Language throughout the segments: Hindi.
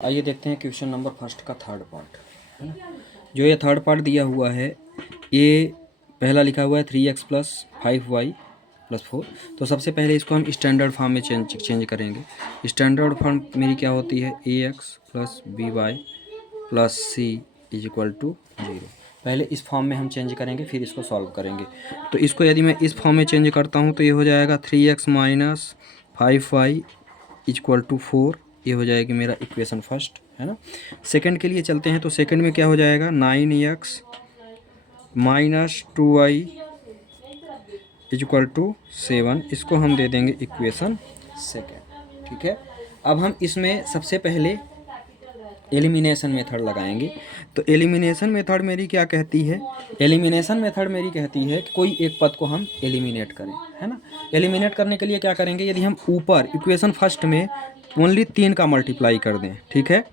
आइए देखते हैं क्वेश्चन नंबर फर्स्ट का थर्ड पार्ट, है ना। जो ये थर्ड पार्ट दिया हुआ है, ये पहला लिखा हुआ है 3x प्लस 5y प्लस 4। तो सबसे पहले इसको हम स्टैंडर्ड फॉर्म में चेंज करेंगे। स्टैंडर्ड फॉर्म मेरी क्या होती है, ax plus by plus c is equal to 0। पहले इस फॉर्म में हम चेंज करेंगे, फिर इसको सॉल्व करेंगे। तो इसको यदि मैं इस फॉर्म में चेंज करता हूँ तो ये हो जाएगा 3x minus 5y equal to 4। ये हो जाएगी मेरा इक्वेशन फर्स्ट, है ना। सेकंड के लिए चलते हैं, तो सेकंड में क्या हो जाएगा 9x minus 2y equal to 7। इसको हम दे देंगे इक्वेशन सेकंड, ठीक है। अब हम इसमें सबसे पहले एलिमिनेशन मेथड लगाएंगे। तो एलिमिनेशन मेथड मेरी क्या कहती है, एलिमिनेशन मेथड मेरी कहती है कि कोई एक पद को हम एलिमिनेट करें, है ना। एलिमिनेट करने के लिए क्या करेंगे, यदि हम ऊपर इक्वेशन फर्स्ट में ओनली 3 का मल्टीप्लाई कर दें, ठीक है,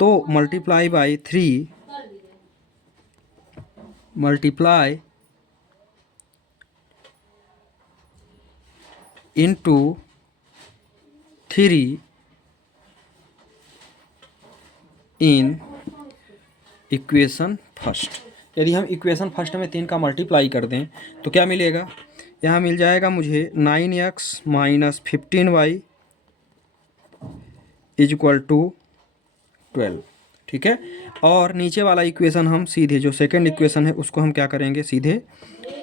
तो multiply by 3 multiply into 3 in equation first. यदि हम इक्वेशन फर्स्ट में 3 का मल्टीप्लाई कर दें तो क्या मिलेगा, यहाँ मिल जाएगा मुझे 9x minus 15y is equal to 12, ठीक है। और नीचे वाला इक्वेशन हम सीधे, जो सेकंड इक्वेशन है उसको हम क्या करेंगे, सीधे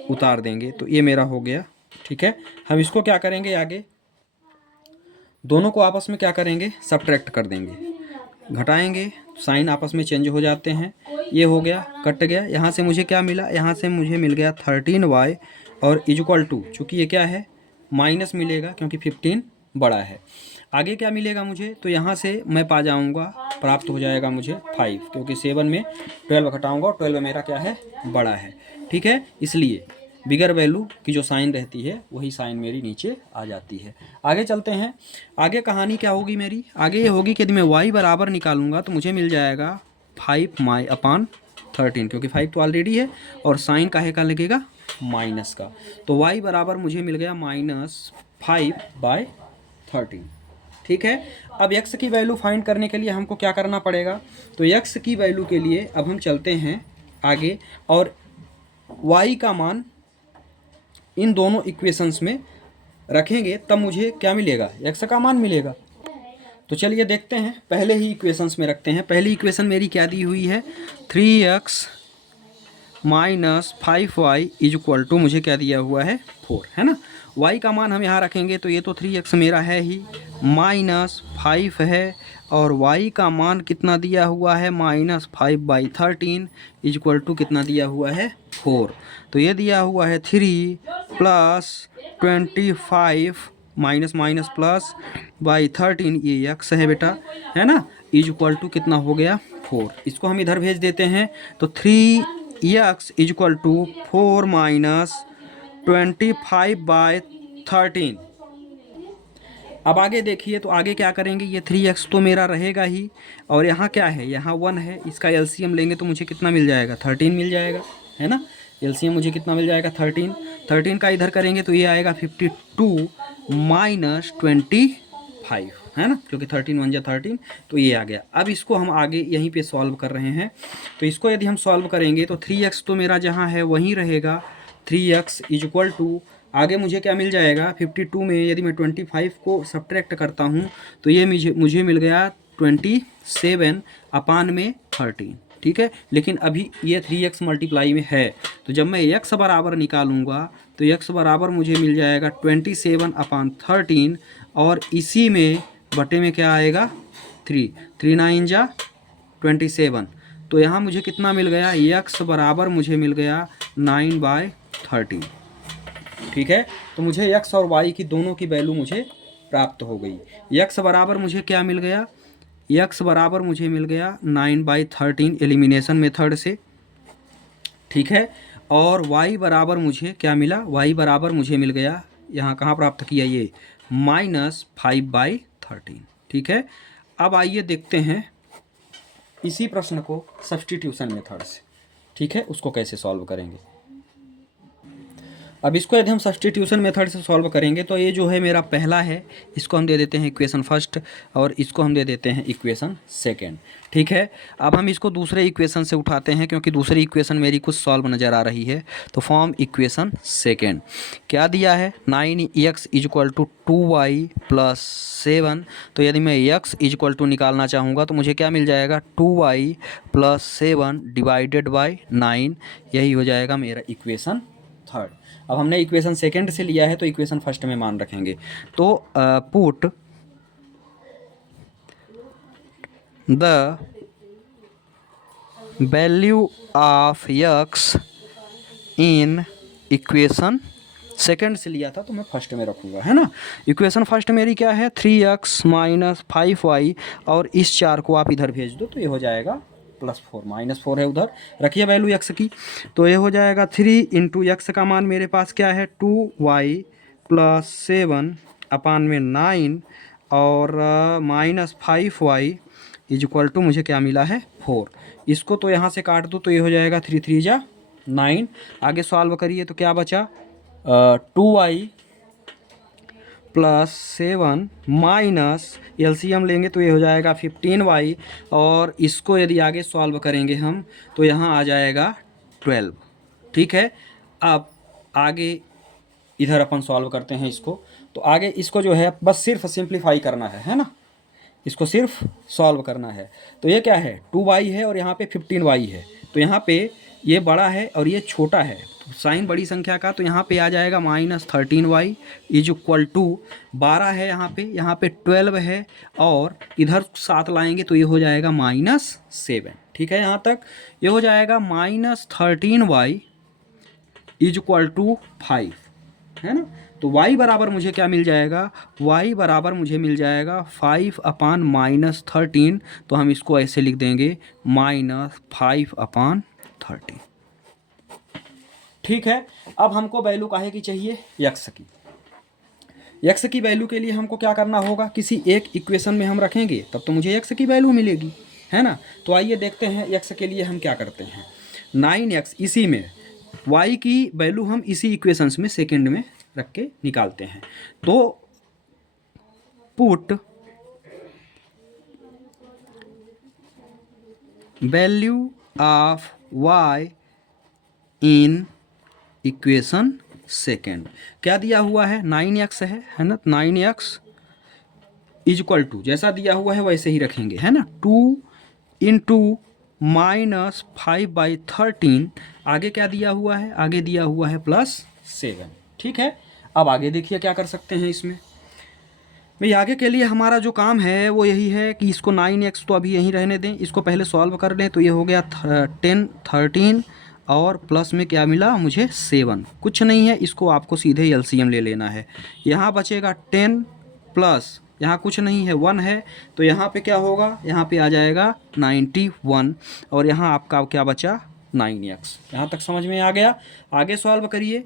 उतार देंगे। तो ये मेरा हो गया, ठीक है। हम इसको क्या करेंगे, आगे दोनों को आपस में क्या करेंगे, सब्ट्रैक्ट कर देंगे, घटाएंगे, साइन आपस में चेंज हो जाते हैं। ये हो गया, कट गया। यहाँ से मुझे क्या मिला, यहाँ से मुझे मिल गया 13y और इक्वल टू, चूँकि ये क्या है माइनस मिलेगा क्योंकि 15 बड़ा है। आगे क्या मिलेगा मुझे, तो यहाँ से मैं पा जाऊँगा, प्राप्त हो जाएगा मुझे 5, क्योंकि 7 में 12 घटाऊँगा और 12 मेरा क्या है, बड़ा है, ठीक है। इसलिए बिगर वैल्यू की जो साइन रहती है वही साइन मेरी नीचे आ जाती है। आगे चलते हैं। आगे कहानी क्या होगी मेरी, आगे ये होगी कि यदि मैं y बराबर निकालूंगा तो मुझे मिल जाएगा 5/13, क्योंकि 5 तो ऑलरेडी है और साइन काहे का लगेगा, माइनस का। तो y बराबर मुझे मिल गया -5/13, ठीक है। अब x की वैल्यू फाइंड करने के लिए हमको क्या करना पड़ेगा, तो x की वैल्यू के लिए अब हम चलते हैं आगे और y का मान इन दोनों इक्वेशंस में रखेंगे, तब मुझे क्या मिलेगा, x का मान मिलेगा। तो चलिए देखते हैं, पहले ही इक्वेशंस में रखते हैं। पहली इक्वेशन मेरी क्या दी हुई है, 3x minus 5y is equal to, मुझे क्या दिया हुआ है 4, है ना। y का मान हम यहाँ रखेंगे तो ये तो 3x मेरा है ही, माइनस 5 है और y का मान कितना दिया हुआ है, -5/13 इज इक्वल टू कितना दिया हुआ है 4। तो ये दिया हुआ है 3 plus 25 minus minus plus by 13, ये x है बेटा, है ना, इज इक्वल टू कितना हो गया 4। इसको हम इधर भेज देते हैं तो 3x is equal to 4 minus 25/13। अब आगे देखिए, तो आगे क्या करेंगे, ये 3x तो मेरा रहेगा ही और यहाँ क्या है, यहाँ 1 है, इसका एलसीएम लेंगे तो मुझे कितना मिल जाएगा, 13 मिल जाएगा, है ना। एलसीएम मुझे कितना मिल जाएगा, 13 का इधर करेंगे तो ये आएगा 52 माइनस 25, है ना, क्योंकि 13 1 जा 13, तो ये आ गया। अब इसको हम आगे यहीं पे सॉल्व कर रहे हैं। तो इसको यदि हम सॉल्व करेंगे तो 3x तो मेरा जहाँ है वहीं रहेगा, 3x इज इक्वल टू, आगे मुझे क्या मिल जाएगा, 52 में यदि मैं 25 को सब्ट्रैक्ट करता हूँ तो ये मुझे मिल गया 27/13, ठीक है। लेकिन अभी ये 3x मल्टीप्लाई में है, तो जब मैं x बराबर निकालूंगा तो x बराबर मुझे मिल जाएगा 27/13 और इसी में बटे में क्या आएगा 3 9 जा 27। तो यहाँ मुझे कितना मिल गया, x बराबर मुझे मिल गया 9/13, ठीक है। तो मुझे x और y की दोनों की वैल्यू मुझे प्राप्त हो गई। x बराबर मुझे क्या मिल गया, x बराबर मुझे मिल गया 9/13 एलिमिनेशन मेथड से, ठीक है। और y बराबर मुझे क्या मिला, y बराबर मुझे मिल गया, यहाँ कहाँ प्राप्त किया, ये -5/13, ठीक है। अब आइए देखते हैं इसी प्रश्न को सब्स्टिट्यूशन मेथड से, ठीक है, उसको कैसे सॉल्व करेंगे। अब इसको यदि हम सब्स्टिट्यूशन मेथड से सॉल्व करेंगे तो ये जो है मेरा पहला है, इसको हम दे देते हैं इक्वेशन फर्स्ट और इसको हम दे देते हैं इक्वेशन सेकेंड। ठीक है, अब हम इसको दूसरे इक्वेशन से उठाते हैं क्योंकि दूसरी इक्वेशन मेरी कुछ सॉल्व नज़र आ रही है। तो फॉर्म इक्वेशन सेकेंड क्या दिया है, 9x equal to 2y plus 7। तो यदि मैं x इजक्वल टू निकालना चाहूँगा तो मुझे क्या मिल जाएगा, 2y प्लस 7 डिवाइडेड बाई 9। यही हो जाएगा मेरा इक्वेशन थर्ड। अब हमने इक्वेशन सेकेंड से लिया है तो इक्वेशन फर्स्ट में मान रखेंगे। तो put the value of x in equation second से लिया था तो मैं फर्स्ट में रखूँगा, है ना। इक्वेशन फर्स्ट मेरी क्या है, 3x माइनस 5y, और इस 4 को आप इधर भेज दो तो ये हो जाएगा +4, -4 है उधर, रखिए वैल्यू x की। तो ये हो जाएगा 3 इंटू x का मान मेरे पास क्या है, 2y प्लस 7 अपान में 9 और -5y इज इक्वल टू मुझे क्या मिला है, 4। इसको तो यहाँ से काट दो तो ये हो जाएगा 3 3 जा 9। आगे सॉल्व करिए तो क्या बचा, 2y प्लस 7 माइनस एलसीएम लेंगे तो ये हो जाएगा 15y, और इसको यदि आगे सॉल्व करेंगे हम तो यहाँ आ जाएगा 12। ठीक है, अब आगे इधर अपन सॉल्व करते हैं इसको। तो आगे इसको जो है बस सिर्फ सिंप्लीफाई करना है ना, इसको सिर्फ सॉल्व करना है। तो ये क्या है, 2y है और यहाँ पे 15y है। तो यहाँ पे ये बड़ा है और ये छोटा है, तो साइन बड़ी संख्या का, तो यहाँ पे आ जाएगा -13y इज इक्वल टू 12 है, यहाँ पे 12 है, और इधर 7 लाएंगे तो ये हो जाएगा -7। ठीक है, यहाँ तक ये हो जाएगा -13y इज इक्वल टू 5, है ना। तो y बराबर मुझे क्या मिल जाएगा, y बराबर मुझे मिल जाएगा 5 अपान -13। तो हम इसको ऐसे लिख देंगे -5 अपान 13। ठीक है, अब हमको वैल्यू काहे की चाहिए, x की। x की वैल्यू के लिए हमको क्या करना होगा, किसी एक इक्वेशन में हम रखेंगे तब तो मुझे x की वैल्यू मिलेगी, है ना। तो आइए देखते हैं x के लिए हम क्या करते हैं। 9x इसी में, y की वैल्यू हम इसी इक्वेशंस में सेकंड में रख के निकालते हैं। तो put value of y in equation second, क्या दिया हुआ है, 9x है ना। 9x इज इक्वल टू जैसा दिया हुआ है वैसे ही रखेंगे, है ना। 2 इंटू -5/13, आगे क्या दिया हुआ है, आगे दिया हुआ है +7। ठीक है, अब आगे देखिए क्या कर सकते हैं इसमें। भाई आगे के लिए हमारा जो काम है वो यही है कि इसको 9x तो अभी यहीं रहने दें, इसको पहले सॉल्व कर लें। तो ये हो गया 10 13 और प्लस में क्या मिला मुझे 7, कुछ नहीं है, इसको आपको सीधे एलसीएम ले लेना है। यहाँ बचेगा 10 प्लस यहाँ कुछ नहीं है 1 है, तो यहाँ पे क्या होगा, यहाँ पे आ जाएगा 91, और यहाँ आपका क्या बचा 9x। यहाँ तक समझ में आ गया। आगे सॉल्व करिए।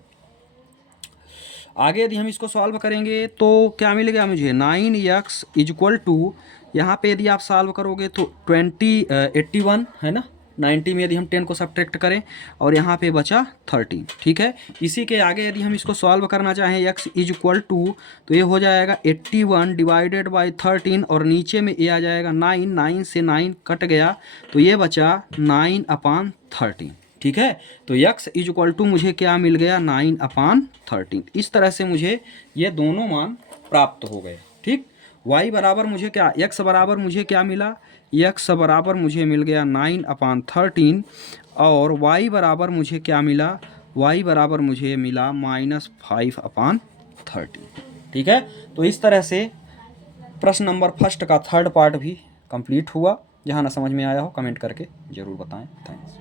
आगे यदि हम इसको सॉल्व करेंगे तो क्या मिलेगा मुझे, 9x इज इक्वल टू, यहाँ पे यदि आप सॉल्व करोगे तो 81 है ना। 90 में यदि हम 10 को सब्ट्रैक्ट करें और यहाँ पे बचा 13। ठीक है, इसी के आगे यदि हम इसको सॉल्व करना चाहें x इज इक्वल टू, तो ये हो जाएगा 81 डिवाइडेड बाई 13, और नीचे में ये आ जाएगा 9, 9 से 9 कट गया तो ये बचा 9/13। ठीक है, तो x इज इक्वल टू मुझे क्या मिल गया, 9/13। इस तरह से मुझे ये दोनों मान प्राप्त हो गए। ठीक, y बराबर मुझे क्या, x बराबर मुझे क्या मिला, x बराबर मुझे मिल गया 9/13, और y बराबर मुझे क्या मिला, y बराबर मुझे मिला -5/13। ठीक है, तो इस तरह से प्रश्न नंबर फर्स्ट का थर्ड पार्ट भी कंप्लीट हुआ। जहाँ ना समझ में आया हो कमेंट करके ज़रूर बताएं। थैंक्स।